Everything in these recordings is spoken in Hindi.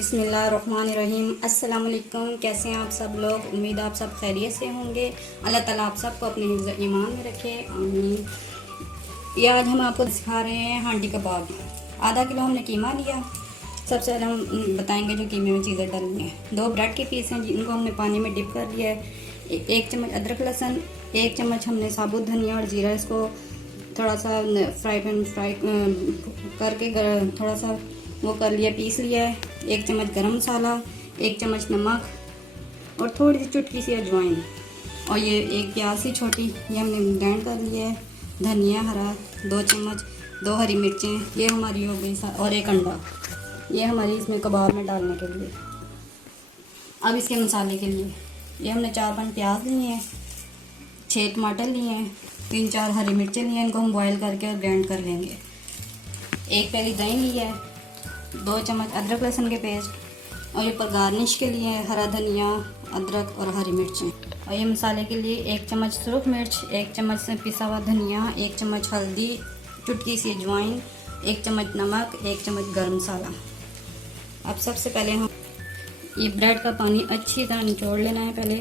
बिस्मिल्लाहिर्रहमानिर्रहीम। अस्सलाम वालेकुम। कैसे हैं आप सब लोग? उम्मीद है आप सब खैरियत से होंगे। अल्लाह ताला आप सबको अपने हिफ्ज़ ईमान में रखे, आमीन। ये आज हम आपको सिखा रहे हैं हांडी कबाब। आधा किलो हमने कीमा लिया। सबसे पहले हम बताएंगे जो कीमे में चीज़ें डालनी है। 2 ब्रेड के पीस हैं जिनको हमने पानी में डिप कर लिया है। 1 चम्मच अदरक लहसुन, 1 चम्मच हमने साबुत धनिया और जीरा, इसको थोड़ा सा फ्राई करके थोड़ा सा वो कर लिया, पीस लिया है। 1 चम्मच गरम मसाला, 1 चम्मच नमक और थोड़ी सी चुटकी सी अजवाइन, और ये 1 प्याज सी छोटी ये हमने ग्राइंड कर लिया है। धनिया हरा 2 चम्मच, 2 हरी मिर्चें ये हमारी हो गई, और 1 अंडा ये हमारी इसमें कबाब में डालने के लिए। अब इसके मसाले के लिए ये हमने 4-5 प्याज लिए हैं, 6 टमाटर लिए हैं, 3-4 हरी मिर्चें लिए हैं। इनको हम बॉयल करके और ग्राइंड कर लेंगे। 1 पैली दही ली है, 2 चम्मच अदरक लहसुन के पेस्ट, और ये पर गार्निश के लिए हरा धनिया, अदरक और हरी मिर्चें। और ये मसाले के लिए 1 चम्मच सुरख मिर्च, 1 चम्मच से पिसा हुआ धनिया, 1 चम्मच हल्दी, चुटकी सी अजवाइन, 1 चम्मच नमक, 1 चम्मच गरम मसाला। अब सबसे पहले हम ये ब्रेड का पानी अच्छी तरह निचोड़ लेना है पहले।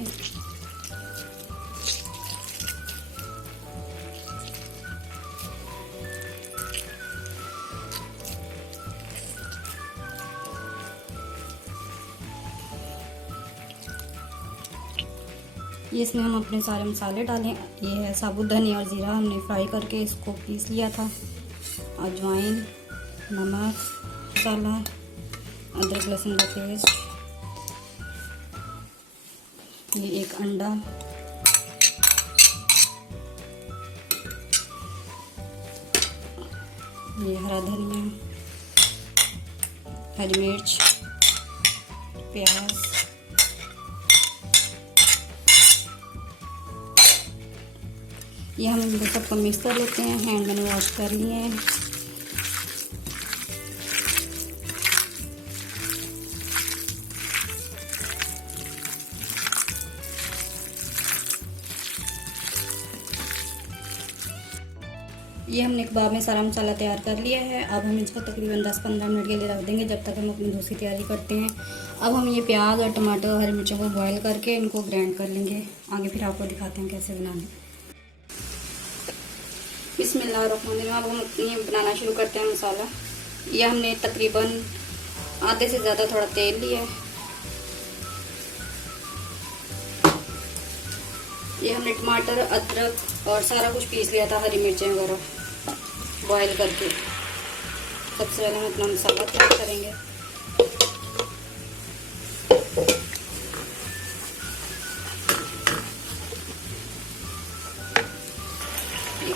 ये इसमें हम अपने सारे मसाले डालें। ये है साबुत धनिया और ज़ीरा, हमने फ्राई करके इसको पीस लिया था। अजवाइन, नमक, मसाला, अदरक लहसुन का पेस्ट, ये 1 अंडा, ये हरा धनिया, हरी मिर्च, प्याज, ये हम इनको सबको मिक्स कर लेते हैं। हैंड मैंने वॉश कर लिए हैं। ये हमने कबाब में सारा मसाला तैयार कर लिया है। अब हम इसको तकरीबन 10-15 मिनट के लिए रख देंगे, जब तक हम अपनी दूसरी तैयारी करते हैं। अब हम ये प्याज और टमाटर और हरी मिर्चों को बॉयल करके इनको ग्राइंड कर लेंगे। आगे फिर आपको दिखाते हैं कैसे बनाना है। बिस्मिल्लाहिर्रहमानिर्रहीम। अब हम ये बनाना शुरू करते हैं मसाला। ये हमने तकरीबन आधे से ज़्यादा थोड़ा तेल लिया है। ये हमने टमाटर, अदरक और सारा कुछ पीस लिया था, हरी मिर्चें वगैरह बॉयल करके। सबसे पहले हम अपना मसाला तैयार करेंगे।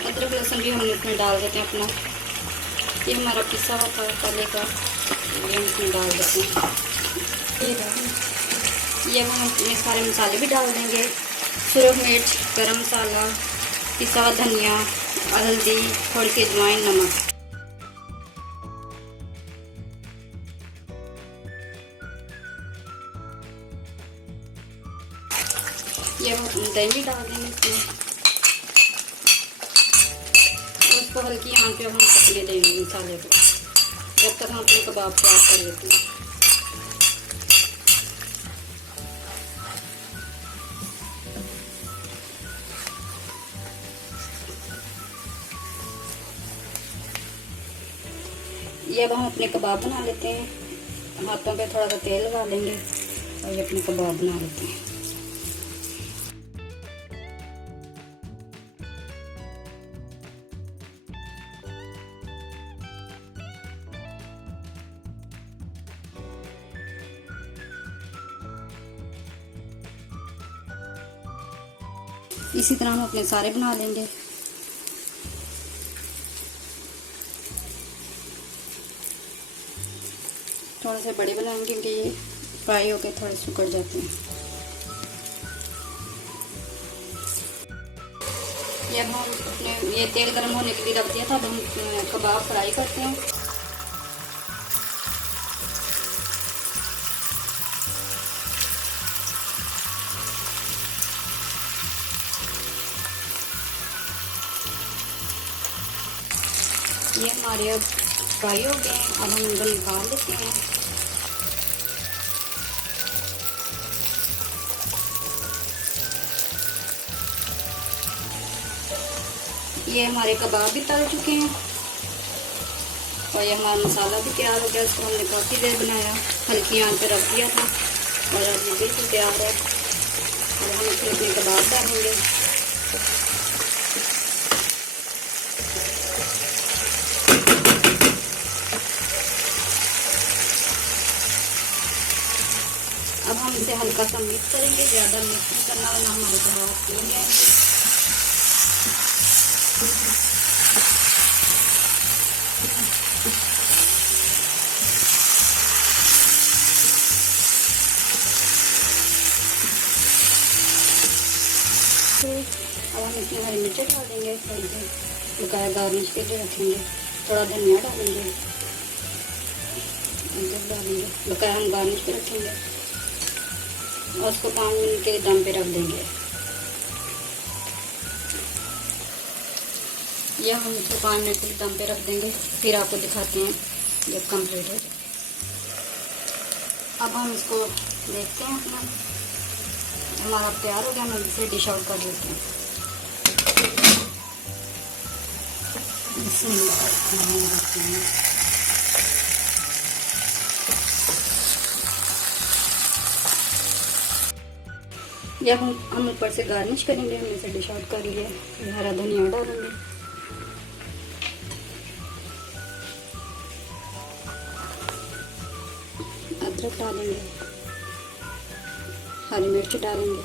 अदरक लहसुन भी हम इसमें डाल देते हैं अपना। ये हमारा पिसा हुआ था पहले का, ये हम इसमें डाल देते हैं। ये हम अपने सारे मसाले भी डाल देंगे। सुरख मिर्च, गरम मसाला, पिसा हुआ धनिया, हल्दी, थोड़ी सी अजवाइन, नमक। ये हम दही भी डाल देंगे इसमें। उसको हल्की आंच पे हम पकने देंगे मसाले को, जब तक हम अपने कबाब तैयार कर लेते हैं। ये अब हम अपने कबाब बना लेते हैं। हाथों पे थोड़ा सा तेल लगा लेंगे और ये अपने कबाब बना लेते हैं। इसी तरह हम अपने सारे बना लेंगे। थोड़े से बड़े बनाएंगे क्योंकि ये फ्राई होकर थोड़े सिकुड़ जाते हैं। ये अब हम अपने ये तेल गर्म होने के लिए रख दिया था। अब हम कबाब फ्राई करते हैं। ये हमारे अब फ्राई हो गए हैं। अब हम इनको निकाल लेते हैं। ये हमारे कबाब भी तल चुके हैं और ये हमारा मसाला भी तैयार हो गया। इसको हमने काफ़ी देर बनाया, हल्की आंच पे रख दिया था और अब ये बिल्कुल तैयार है। और हम इसमें अपने कबाब डालेंगे। अब हम इसे हल्का सा मिक्स करेंगे, ज़्यादा मिक्स नहीं करना वरना हमारे कबाब फूल जाएंगे। अब हम इसमें हरी मिर्च डाल देंगे, थोड़ी सी बकाया गार्निश के लिए रखेंगे, थोड़ा धनिया डालेंगे, बकाया हम गार्निश पे रखेंगे और उसको 5 मिनट के दम पे रख देंगे। या हम इसको 5 मिनट के दम पे रख देंगे, फिर आपको दिखाते हैं जब कंप्लीट हो जाए। अब हम इसको देखते हैं अपना, हमारा तैयार हो गया। हम इसे डिश आउट कर देते हैं। जब हम ऊपर से गार्निश करेंगे, हमने इसे डिश आउट कर लिया। हरा धनिया डालेंगे, अदरक डालेंगे, हरी मिर्च डालेंगे,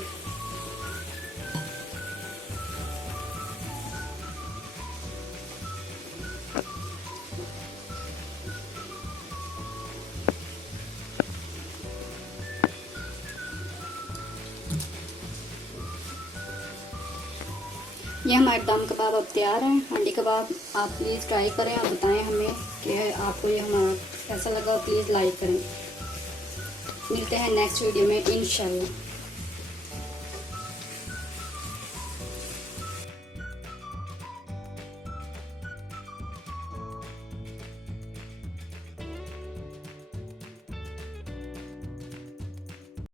ये हमारे दम कबाब अब तैयार हैं। हांडी कबाब आप प्लीज़ ट्राई करें और बताएं हमें कि आपको ये हमारा कैसा लगा। प्लीज़ लाइक करें। मिलते हैं नेक्स्ट वीडियो में इंशाल्लाह।